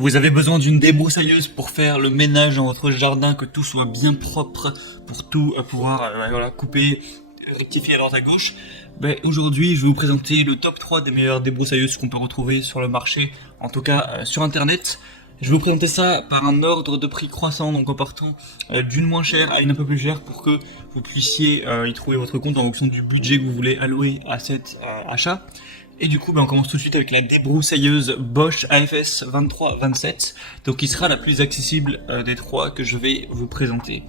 Vous avez besoin d'une débroussailleuse pour faire le ménage dans votre jardin, que tout soit bien propre, pour tout pouvoir voilà, couper, rectifier à droite à gauche. Aujourd'hui, je vais vous présenter le top 3 des meilleures débroussailleuses qu'on peut retrouver sur le marché, en tout cas sur internet. Je vais vous présenter ça par un ordre de prix croissant, donc en partant d'une moins chère à une un peu plus chère pour que vous puissiez y trouver votre compte en fonction du budget que vous voulez allouer à cet achat. Et du coup, on commence tout de suite avec la débroussailleuse Bosch AFS 2327, donc qui sera la plus accessible des trois que je vais vous présenter.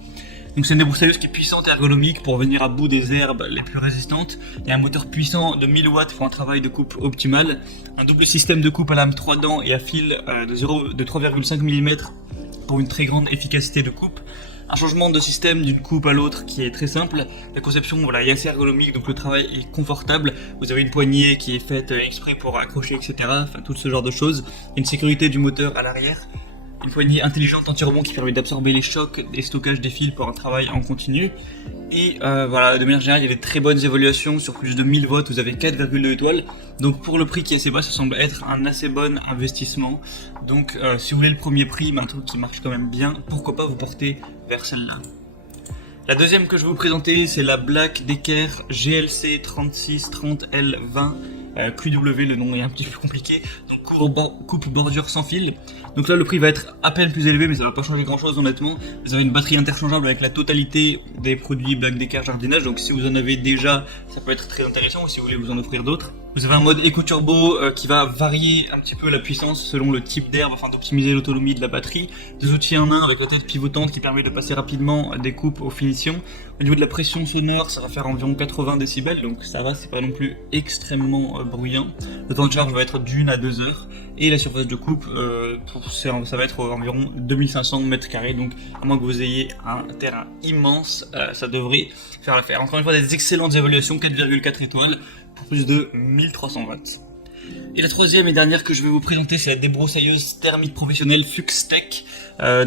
Donc c'est une débroussailleuse qui est puissante et ergonomique pour venir à bout des herbes les plus résistantes. Il y a un moteur puissant de 1000 watts pour un travail de coupe optimal, un double système de coupe à lame 3 dents et à fil de 3,5 mm pour une très grande efficacité de coupe. Un changement de système d'une coupe à l'autre qui est très simple. La conception est assez ergonomique, donc le travail est confortable. Vous avez une poignée qui est faite exprès pour accrocher, etc. Enfin, tout ce genre de choses. Une sécurité du moteur à l'arrière. Une poignée intelligente anti-rebond qui permet d'absorber les chocs et stockage des fils pour un travail en continu. Et voilà, de manière générale, il y a des très bonnes évaluations sur plus de 1000 watts, vous avez 4,2 étoiles. Donc pour le prix qui est assez bas, ça semble être un assez bon investissement. Donc si vous voulez le premier prix, un truc qui marche quand même bien, pourquoi pas vous porter vers celle-là. La deuxième que je vais vous présenter, c'est la Black Decker GLC 3630L20. QW, le nom est un petit peu compliqué, donc coupe bordure sans fil. Donc là le prix va être à peine plus élevé, mais ça va pas changer grand chose honnêtement. Vous avez une batterie interchangeable avec la totalité des produits Black Decker jardinage, donc si vous en avez déjà, ça peut être très intéressant, ou si vous voulez vous en offrir d'autres. Vous avez un mode Eco Turbo qui va varier un petit peu la puissance selon le type d'herbe afin d'optimiser l'autonomie de la batterie. Des outils en main avec la tête pivotante qui permet de passer rapidement des coupes aux finitions. Au niveau de la pression sonore, ça va faire environ 80 décibels, donc ça va, c'est pas non plus extrêmement bruyant. Le temps de charge va être d'1 à 2 heures. Et la surface de coupe, ça va être environ 2500 m², donc à moins que vous ayez un terrain immense, ça devrait faire l'affaire. Encore une fois, des excellentes évaluations, 4,4 étoiles pour plus de 1300 watts. Et la troisième et dernière que je vais vous présenter, c'est la débroussailleuse thermique professionnelle Fuxtech.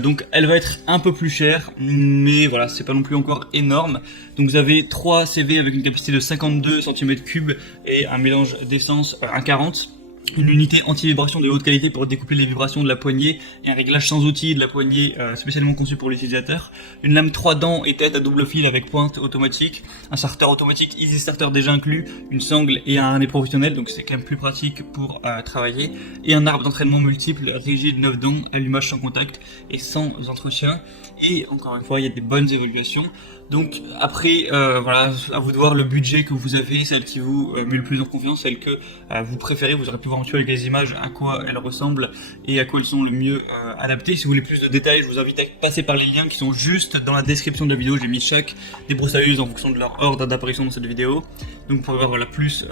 Donc elle va être un peu plus chère, mais voilà, c'est pas non plus encore énorme. Donc vous avez 3 CV avec une capacité de 52 cm3 et un mélange d'essence 1,40. Une unité anti-vibration de haute qualité pour découper les vibrations de la poignée et un réglage sans outils de la poignée spécialement conçu pour l'utilisateur. Une lame 3 dents et tête à double fil avec pointe automatique. Un starter automatique Easy Starter déjà inclus. Une sangle et un nez professionnel, donc c'est quand même plus pratique pour travailler. Et un arbre d'entraînement multiple rigide 9 dents, allumage sans contact et sans entretien. Et encore une fois, il y a des bonnes évaluations. Donc après, voilà, à vous de voir le budget que vous avez, celle qui vous met le plus en confiance, celle que vous préférez. Vous aurez pu voir un petit peu avec les images à quoi elles ressemblent et à quoi elles sont le mieux adaptées. Si vous voulez plus de détails, je vous invite à passer par les liens qui sont juste dans la description de la vidéo. J'ai mis chaque débroussailleuse en fonction de leur ordre d'apparition dans cette vidéo. Donc pour voir voilà, plus